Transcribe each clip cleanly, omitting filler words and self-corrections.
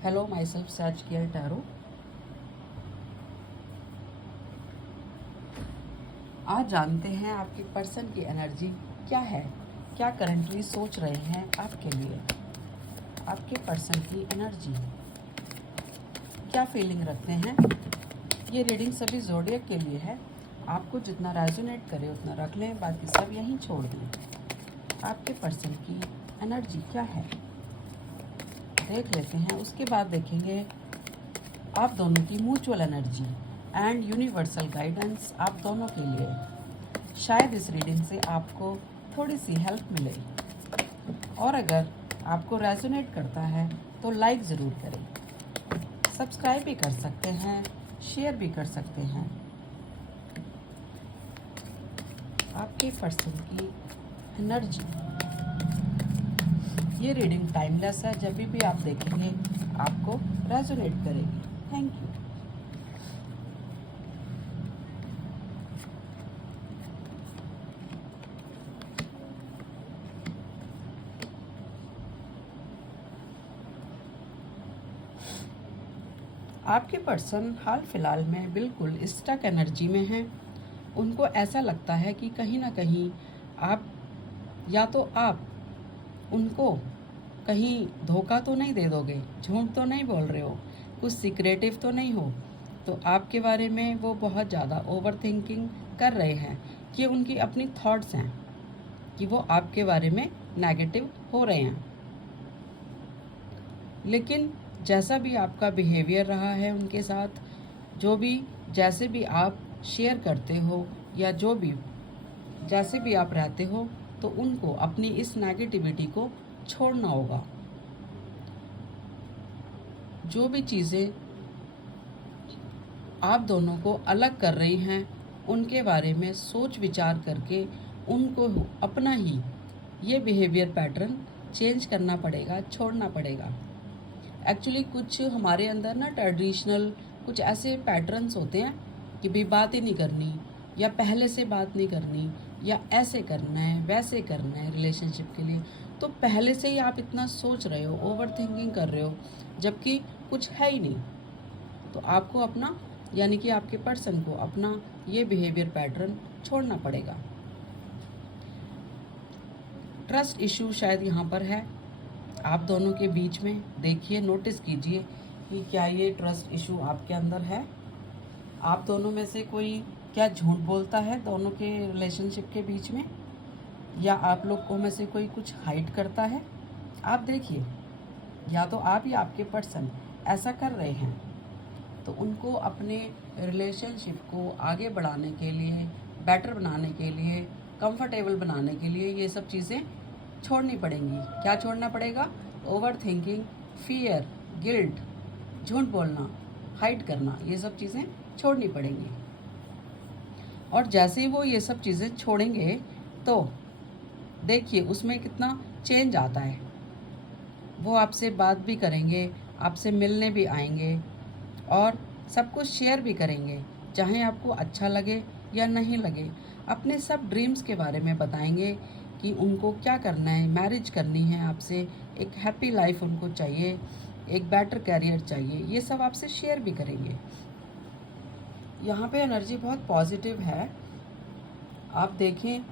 Hello, myself Sajkiya tarot. आज जानते हैं आपके पर्सन की एनर्जी क्या है, क्या करंटली सोच रहे हैं आपके लिए। आपके पर्सन की एनर्जी क्या फीलिंग रखते हैं। ये रीडिंग सभी ज़ोडिएक के लिए है। आपको जितना रेजोनेट करे उतना रख लें, बाकी सब यहीं छोड़ दें। आपके पर्सन की एनर्जी क्या है देख लेते हैं। उसके बाद देखेंगे आप दोनों की mutual energy and universal guidance आप दोनों के लिए। शायद इस रीडिंग से आपको थोड़ी सी हेल्प मिले, और अगर आपको रेजोनेट करता है तो लाइक ज़रूर करें, सब्सक्राइब भी कर सकते हैं, शेयर भी कर सकते हैं। आपके पर्सन की एनर्जी। ये रीडिंग टाइमलेस है, जब भी आप देखेंगे आपको रेजोनेट करेगी। Thank you. आपके पर्सन हाल फिलहाल में बिल्कुल स्टक एनर्जी में हैं। उनको ऐसा लगता है कि कहीं ना कहीं आप या तो आप उनको कहीं धोखा तो नहीं दे दोगे, झूठ तो नहीं बोल रहे हो, कुछ सिक्रेटिव तो नहीं हो। तो आपके बारे में वो बहुत ज़्यादा ओवर थिंकिंग कर रहे हैं। कि उनकी अपनी थॉट्स हैं कि वो आपके बारे में नेगेटिव हो रहे हैं। लेकिन जैसा भी आपका बिहेवियर रहा है उनके साथ, जो भी जैसे भी आप शेयर करते हो या जो भी जैसे भी आप रहते हो, तो उनको अपनी इस नेगेटिविटी को छोड़ना होगा। जो भी चीज़ें आप दोनों को अलग कर रही हैं, उनके बारे में सोच विचार करके उनको अपना ही ये बिहेवियर पैटर्न चेंज करना पड़ेगा, छोड़ना पड़ेगा। एक्चुअली कुछ हमारे अंदर ना ट्रेडिशनल कुछ ऐसे पैटर्न्स होते हैं कि भी बात ही नहीं करनी, या पहले से बात नहीं करनी, या ऐसे करना है वैसे करना है रिलेशनशिप के लिए। तो पहले से ही आप इतना सोच रहे हो, ओवर थिंकिंग कर रहे हो, जबकि कुछ है ही नहीं। तो आपको अपना यानी कि आपके पर्सन को अपना ये बिहेवियर पैटर्न छोड़ना पड़ेगा। ट्रस्ट इशू शायद यहाँ पर है आप दोनों के बीच में। देखिए, नोटिस कीजिए कि क्या ये ट्रस्ट इशू आपके अंदर है। आप दोनों में से कोई क्या झूठ बोलता है दोनों के रिलेशनशिप के बीच में, या आप लोगों में से कोई कुछ हाइड करता है। आप देखिए, या तो आप या आपके पर्सन ऐसा कर रहे हैं। तो उनको अपने रिलेशनशिप को आगे बढ़ाने के लिए, बेटर बनाने के लिए, कंफर्टेबल बनाने के लिए ये सब चीज़ें छोड़नी पड़ेंगी। क्या छोड़ना पड़ेगा? ओवर थिंकिंग, फियर, गिल्ट, झूठ बोलना, हाइड करना, ये सब चीज़ें छोड़नी पड़ेंगी। और जैसे ही वो ये सब चीज़ें छोड़ेंगे तो देखिए उसमें कितना चेंज आता है। वो आपसे बात भी करेंगे, आपसे मिलने भी आएंगे, और सब कुछ शेयर भी करेंगे, चाहे आपको अच्छा लगे या नहीं लगे। अपने सब ड्रीम्स के बारे में बताएंगे कि उनको क्या करना है, मैरिज करनी है आपसे, एक हैप्पी लाइफ उनको चाहिए, एक बेटर कैरियर चाहिए, ये सब आपसे शेयर भी करेंगे। यहाँ पे एनर्जी बहुत पॉजिटिव है। आप देखें,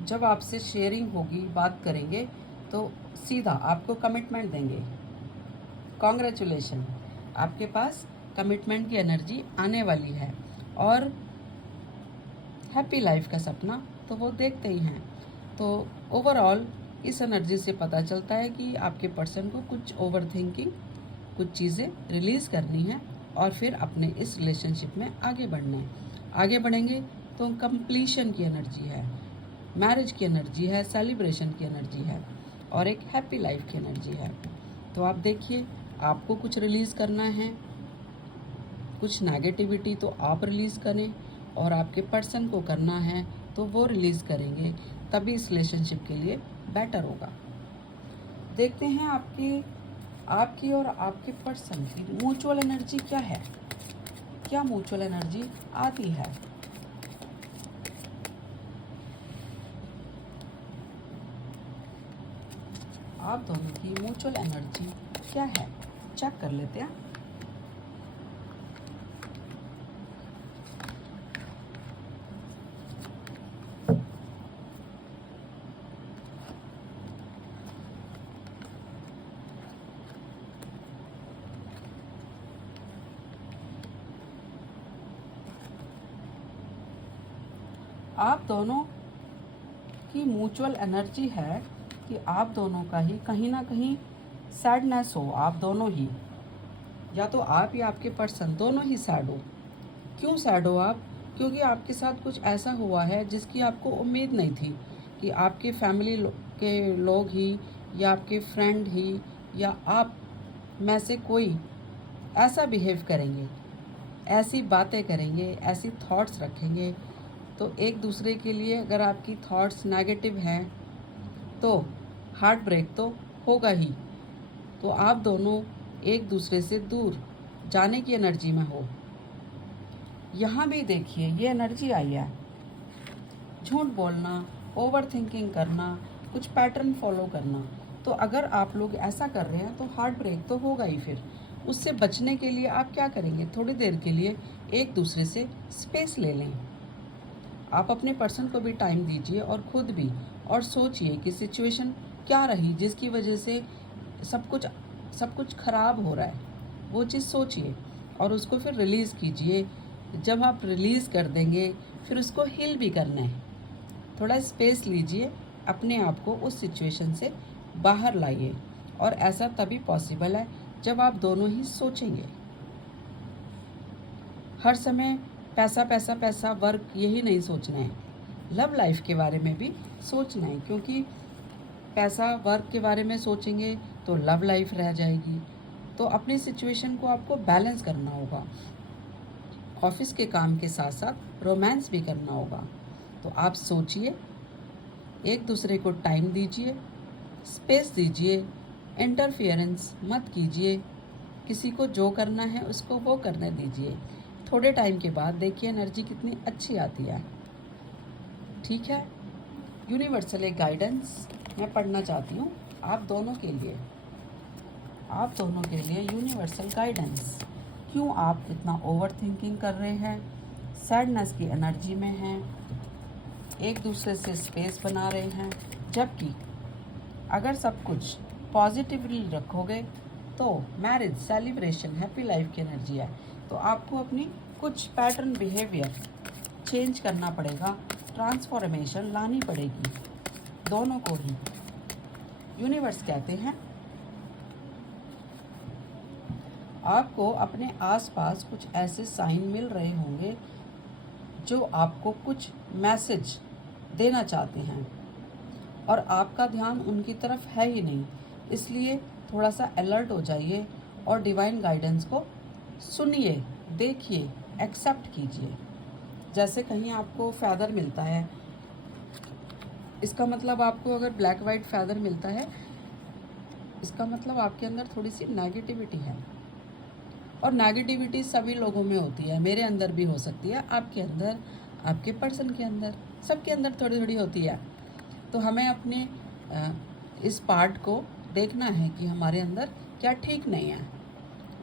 जब आपसे शेयरिंग होगी, बात करेंगे, तो सीधा आपको कमिटमेंट देंगे। कॉन्ग्रेचुलेशन, आपके पास कमिटमेंट की एनर्जी आने वाली है, और हैप्पी लाइफ का सपना तो वो देखते ही हैं। तो ओवरऑल इस एनर्जी से पता चलता है कि आपके पर्सन को कुछ ओवर थिंकिंग, कुछ चीज़ें रिलीज़ करनी है, और फिर अपने इस रिलेशनशिप में आगे बढ़ना है। आगे बढ़ेंगे तो कंप्लीशन की एनर्जी है, मैरिज की एनर्जी है, सेलिब्रेशन की एनर्जी है, और एक हैप्पी लाइफ की एनर्जी है। तो आप देखिए, आपको कुछ रिलीज़ करना है, कुछ नेगेटिविटी तो आप रिलीज़ करें, और आपके पर्सन को करना है तो वो रिलीज़ करेंगे, तभी इस रिलेशनशिप के लिए बेटर होगा। देखते हैं आपकी और आपके पर्सन की म्यूचुअल एनर्जी क्या है, क्या म्यूचुअल एनर्जी आती है। आप दोनों की म्यूचुअल एनर्जी क्या है, चेक कर लेते हैं। आप दोनों की म्यूचुअल एनर्जी है कि आप दोनों का ही कहीं ना कहीं सैडनेस हो, आप दोनों ही, या तो आप या आपके पर्सन दोनों ही सैड हो। क्यों सैड हो आप? क्योंकि आपके साथ कुछ ऐसा हुआ है जिसकी आपको उम्मीद नहीं थी कि आपके फैमिली के लोग ही या आपके फ्रेंड ही या आप में से कोई ऐसा बिहेव करेंगे, ऐसी बातें करेंगे, ऐसी थॉट्स रखेंगे। तो एक दूसरे के लिए अगर आपकी थॉट्स नेगेटिव हैं तो हार्ट ब्रेक तो होगा ही। तो आप दोनों एक दूसरे से दूर जाने की एनर्जी में हो। यहाँ भी देखिए ये एनर्जी आई है, झूठ बोलना, ओवर थिंकिंग करना, कुछ पैटर्न फॉलो करना। तो अगर आप लोग ऐसा कर रहे हैं तो हार्ट ब्रेक तो होगा ही। फिर उससे बचने के लिए आप क्या करेंगे, थोड़ी देर के लिए एक दूसरे से स्पेस ले लें। आप अपने पर्सन को भी टाइम दीजिए और खुद भी, और सोचिए कि सिचुएशन क्या रही जिसकी वजह से सब कुछ खराब हो रहा है। वो चीज़ सोचिए और उसको फिर रिलीज़ कीजिए। जब आप रिलीज़ कर देंगे फिर उसको हील भी करना है। थोड़ा स्पेस लीजिए, अपने आप को उस सिचुएशन से बाहर लाइए। और ऐसा तभी पॉसिबल है जब आप दोनों ही सोचेंगे। हर समय पैसा पैसा पैसा, वर्क, यही नहीं सोचना है। लव लाइफ के बारे में भी सोचना है, क्योंकि पैसा वर्क के बारे में सोचेंगे तो लव लाइफ रह जाएगी। तो अपनी सिचुएशन को आपको बैलेंस करना होगा। ऑफिस के काम के साथ साथ रोमांस भी करना होगा। तो आप सोचिए, एक दूसरे को टाइम दीजिए, स्पेस दीजिए, इंटरफियरेंस मत कीजिए। किसी को जो करना है उसको वो करने दीजिए। थोड़े टाइम के बाद देखिए एनर्जी कितनी अच्छी आती है। ठीक है, यूनिवर्सल एक गाइडेंस मैं पढ़ना चाहती हूँ आप दोनों के लिए। आप दोनों के लिए यूनिवर्सल गाइडेंस। क्यों आप इतना ओवर थिंकिंग कर रहे हैं, सैडनेस की एनर्जी में हैं, एक दूसरे से स्पेस बना रहे हैं, जबकि अगर सब कुछ पॉजिटिवली रखोगे तो मैरिज, सेलिब्रेशन, हैप्पी लाइफ की एनर्जी है। तो आपको अपनी कुछ पैटर्न बिहेवियर चेंज करना पड़ेगा, ट्रांसफॉर्मेशन लानी पड़ेगी दोनों को ही। यूनिवर्स कहते हैं आपको अपने आसपास कुछ ऐसे साइन मिल रहे होंगे जो आपको कुछ मैसेज देना चाहते हैं और आपका ध्यान उनकी तरफ है ही नहीं। इसलिए थोड़ा सा अलर्ट हो जाइए और डिवाइन गाइडेंस को सुनिए, देखिए, एक्सेप्ट कीजिए। जैसे कहीं आपको फैदर मिलता है, इसका मतलब आपको अगर ब्लैक वाइट फैदर मिलता है, इसका मतलब आपके अंदर थोड़ी सी नेगेटिविटी है। और नेगेटिविटी सभी लोगों में होती है, मेरे अंदर भी हो सकती है, आपके अंदर, आपके पर्सन के अंदर, सबके अंदर थोड़ी थोड़ी होती है। तो हमें अपने इस पार्ट को देखना है कि हमारे अंदर क्या ठीक नहीं है,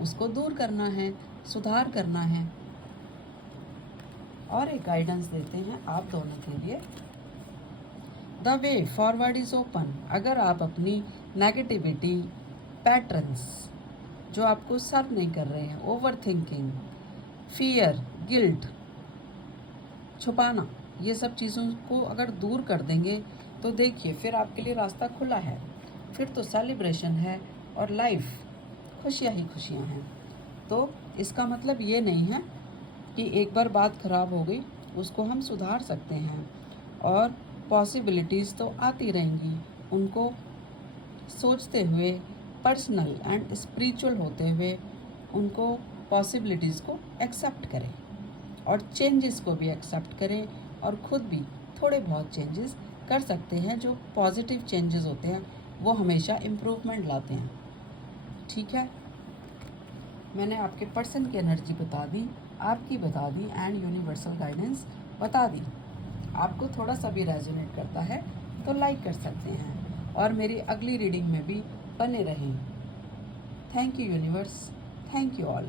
उसको दूर करना है, सुधार करना है। और एक गाइडेंस देते हैं आप दोनों के लिए। The way forward is open. अगर आप अपनी नेगेटिविटी पैटर्न्स जो आपको सर्व नहीं कर रहे हैं, ओवर थिंकिंग, फियर, गिल्ट, छुपाना, ये सब चीज़ों को अगर दूर कर देंगे तो देखिए फिर आपके लिए रास्ता खुला है। फिर तो सेलिब्रेशन है और लाइफ खुशियाँ ही खुशियाँ हैं। तो इसका मतलब ये नहीं है कि एक बार बात ख़राब हो गई उसको हम सुधार सकते हैं, और पॉसिबिलिटीज़ तो आती रहेंगी। उनको सोचते हुए, पर्सनल एंड स्पिरिचुअल होते हुए, उनको पॉसिबिलिटीज़ को एक्सेप्ट करें और चेंजेस को भी एक्सेप्ट करें, और ख़ुद भी थोड़े बहुत चेंजेस कर सकते हैं। जो पॉजिटिव चेंजेस होते हैं वो हमेशा इम्प्रूवमेंट लाते हैं। ठीक है, मैंने आपके पर्सन की एनर्जी बता दी, आपकी बता दी, एंड यूनिवर्सल गाइडेंस बता दी। आपको थोड़ा सा भी रेजोनेट करता है तो लाइक कर सकते हैं और मेरी अगली रीडिंग में भी बने रहें। Thank you universe, thank you all.